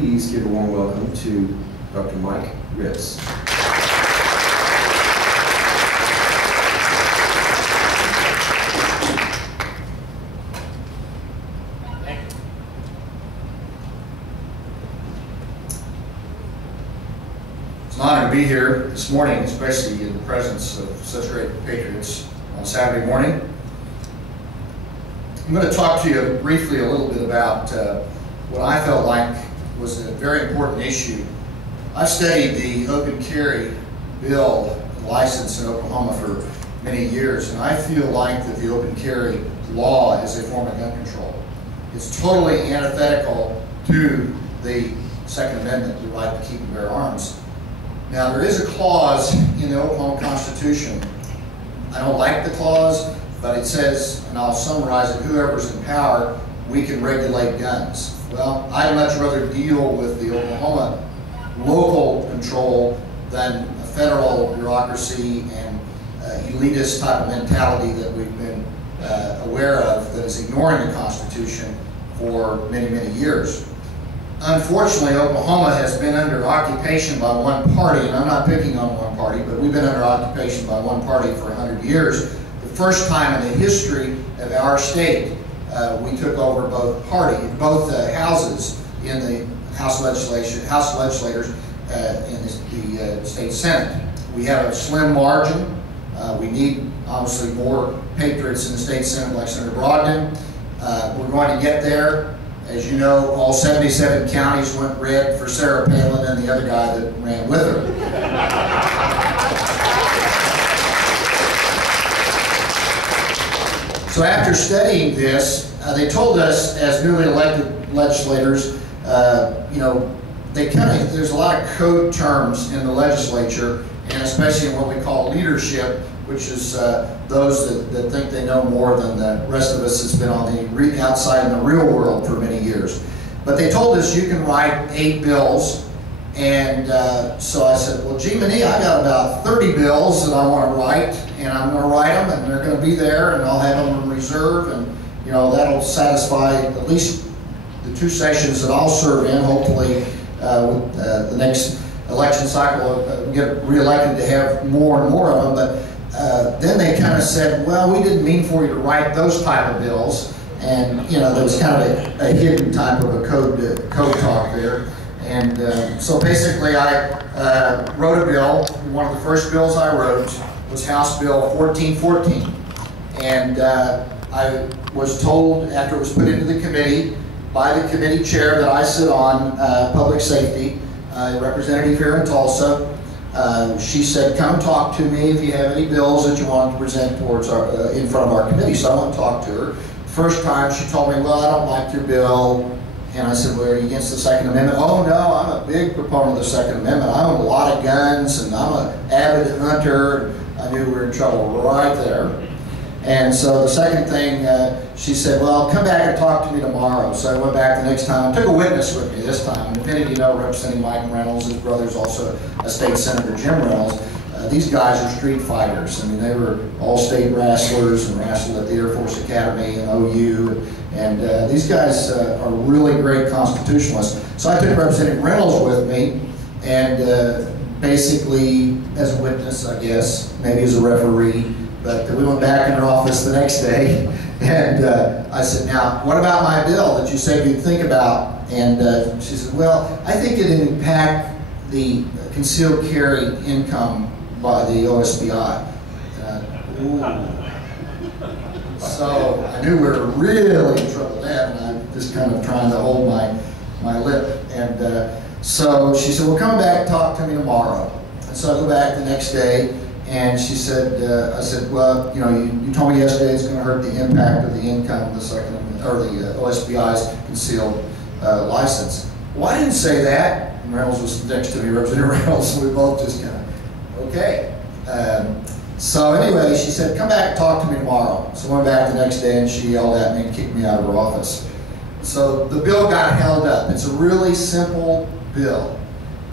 please give a warm welcome to Dr. Mike Ritze. It's an honor to be here this morning, especially in the presence of such great patriots on Saturday morning. I'm going to talk to you briefly a little bit about what I felt like was a very important issue. I've studied the open carry bill and license in Oklahoma for many years, and I feel like that the open carry law is a form of gun control. It's totally antithetical to the Second Amendment, the right to keep and bear arms. Now, there is a clause in the Oklahoma Constitution. I don't like the clause, but it says, and I'll summarize it, whoever's in power, we can regulate guns. Well, I'd much rather deal with the Oklahoma local control than a federal bureaucracy and elitist type of mentality that we've been aware of that is ignoring the Constitution for many, many years. Unfortunately, Oklahoma has been under occupation by one party, and I'm not picking on one party, but we've been under occupation by one party for 100 years. The first time in the history of our state, we took over both houses in the House legislators in the state Senate. We have a slim margin. We need obviously more patriots in the state Senate like Senator Brogdon. We're going to get there. As you know, all 77 counties went red for Sarah Palin and the other guy that ran with her. So after studying this, they told us as newly elected legislators, there's a lot of code terms in the legislature, and especially in what we call leadership, which is those that think they know more than the rest of us that's been on the outside in the real world for many years. But they told us you can write 8 bills, and so I said, well, gee, I got about 30 bills that I want to write, and I'm going to write them, and they're going to be there, and I'll have them in reserve, and that'll satisfy at least the 2 sessions that I'll serve in. Hopefully, with the next election cycle, get reelected to have more and more of them. But then they kind of said, well, we didn't mean for you to write those type of bills. And, there was kind of a hidden type of a code talk there. And so basically I wrote a bill. One of the first bills I wrote was House Bill 1414. And I was told after it was put into the committee by the committee chair that I sit on, Public Safety, a representative here in Tulsa. She said, come talk to me if you have any bills that you want to present towards in front of our committee. So I went and talked to her. First time she told me, well, I don't like your bill. And I said, well, are you against the Second Amendment? Oh, no, I'm a big proponent of the Second Amendment. I own a lot of guns, and I'm an avid hunter. I knew we were in trouble right there. And so the second thing, she said, well, come back and talk to me tomorrow. So I went back the next time. I took a witness with me this time. And if any of you know, representing Mike Reynolds, his brother's also a state senator, Jim Reynolds. These guys are street fighters. I mean, they were all-state wrestlers and wrestled at the Air Force Academy and OU. And these guys are really great constitutionalists. So I took Representative Reynolds with me, and basically, as a witness, I guess, maybe as a referee, but we went back in her office the next day, and I said, now, what about my bill that you said you'd think about? And she said, well, I think it'd impact the concealed carry income by the OSBI. So I knew we were really in trouble then, and I just kind of trying to hold my lip. And so she said, well, come back and talk to me tomorrow. And so I go back the next day, and she said, I said, well, you told me yesterday it's going to hurt the impact of the income of the Second or the OSBI's concealed license. Well, I didn't say that. And Reynolds was next to me, Representative Reynolds, so we both just kind of, okay. So anyway, she said, come back and talk to me tomorrow. So I went back the next day, and she yelled at me and kicked me out of her office. So the bill got held up. It's a really simple bill.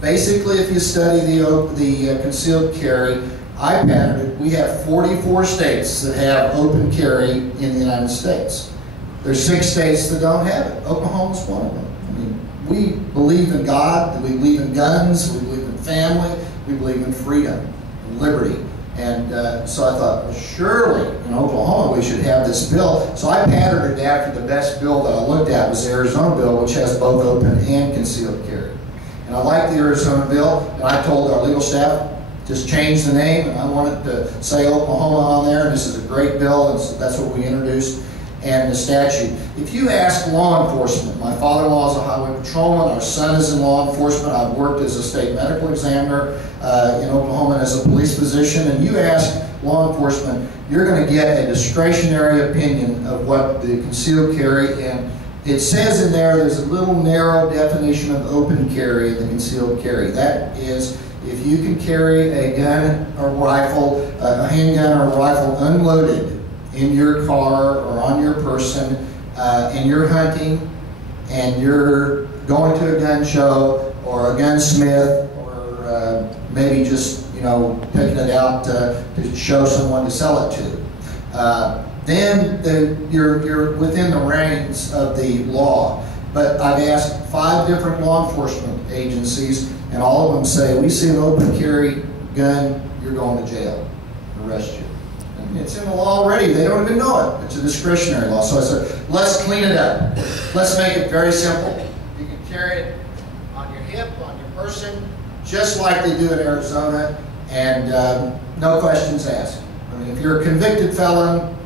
Basically, if you study the concealed carry, I patterned it. We have 44 states that have open carry in the United States. There's 6 states that don't have it. Oklahoma's one of them. I mean, we believe in God, we believe in guns, we believe in family, we believe in freedom and liberty. And so I thought, well, surely in Oklahoma we should have this bill. So I patterned it after the best bill that I looked at was the Arizona bill, which has both open and concealed carry. And I like the Arizona bill, and I told our legal staff, just change the name, and I wanted to say Oklahoma on there, and this is a great bill, and so that's what we introduced. And the statute. If you ask law enforcement, my father-in-law is a highway patrolman, our son is in law enforcement, I've worked as a state medical examiner in Oklahoma as a police physician, and you ask law enforcement, you're going to get a discretionary opinion of what the concealed carry, and it says in there's a little narrow definition of open carry and the concealed carry. That is, if you can carry a gun or rifle, a handgun or a rifle unloaded in your car or on your person, and you're hunting, and you're going to a gun show or a gunsmith, or maybe just taking it out to show someone to sell it to, then you're within the reins of the law. But I've asked 5 different law enforcement agencies, and all of them say, we see an open carry gun, you're going to jail, arrest you. It's in the law already. They don't even know it. It's a discretionary law. So I said, let's clean it up. Let's make it very simple. You can carry it on your hip, on your person, just like they do in Arizona, and no questions asked. I mean, if you're a convicted felon,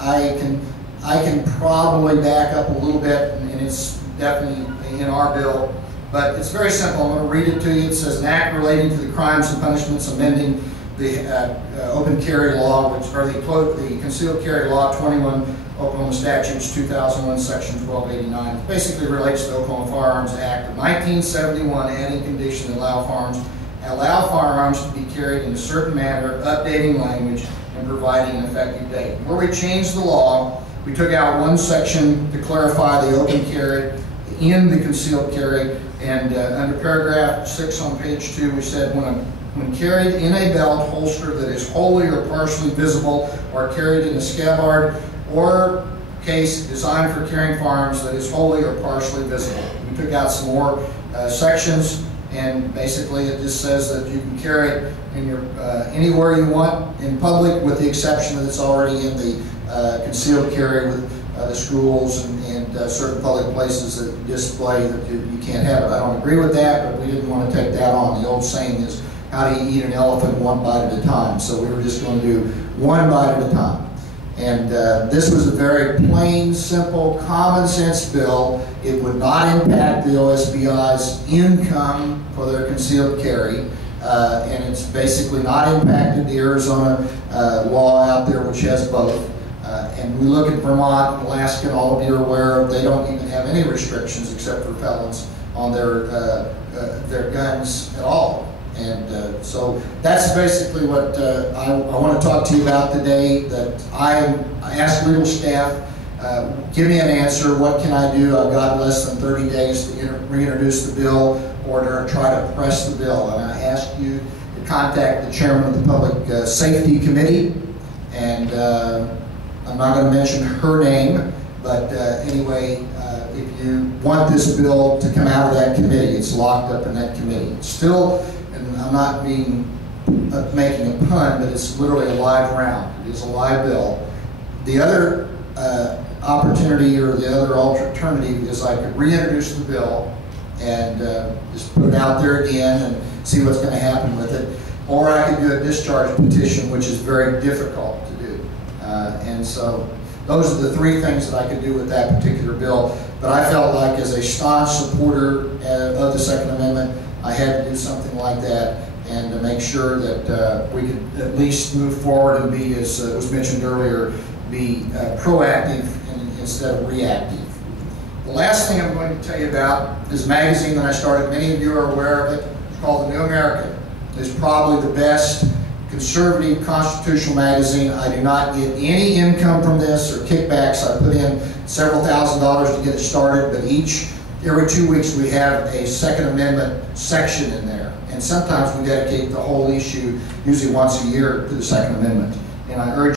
I can probably back up a little bit, and it's definitely in our bill. But it's very simple. I'm going to read it to you. It says, an act relating to the crimes and punishments amending the open carry law, the concealed carry law, 21 Oklahoma Statutes 2001, Section 1289. It basically relates to the Oklahoma Firearms Act of 1971, adding conditions that allow firearms to be carried in a certain manner, updating language, and providing an effective date. Where we changed the law, we took out one section to clarify the open carry in the concealed carry, and under paragraph 6 on page 2, we said when carried in a belt holster that is wholly or partially visible, or carried in a scabbard or case designed for carrying firearms that is wholly or partially visible. We took out some more sections, and basically it just says that you can carry it in your anywhere you want in public, with the exception that it's already in the concealed carry with the schools and certain public places that display that you can't have it. I don't agree with that, but we didn't want to take that on. The old saying is, how do you eat an elephant one bite at a time? So we were just going to do one bite at a time. And this was a very plain, simple, common sense bill. It would not impact the OSBI's income for their concealed carry. And it's basically not impacted the Arizona law out there, which has both. And we look at Vermont and Alaska, and all of you are aware of, they don't even have any restrictions except for felons on their guns at all. And so that's basically what I want to talk to you about today. That I asked legal staff, give me an answer. What can I do? I've got less than 30 days to reintroduce the bill or to try to press the bill. And I asked you to contact the chairman of the Public Safety Committee. And I'm not going to mention her name, but anyway, if you want this bill to come out of that committee, it's locked up in that committee. It's still, and I'm not making a pun, but it's literally a live round. It is a live bill. The other opportunity, or the other alternative, is I could reintroduce the bill and just put it out there again and see what's going to happen with it. Or I could do a discharge petition, which is very difficult to do. And so those are the 3 things that I could do with that particular bill. But I felt like, as a staunch supporter of the Second Amendment, I had to do something like that, and to make sure that we could at least move forward and be, as was mentioned earlier, be proactive instead of reactive. The last thing I'm going to tell you about is a magazine that I started. Many of you are aware of it. It's called The New American. It's probably the best conservative constitutional magazine. I do not get any income from this or kickbacks. I put in several $1,000s to get it started, but every 2 weeks we have a Second Amendment section in there. And sometimes we dedicate the whole issue, usually once a year, to the Second Amendment. And I urge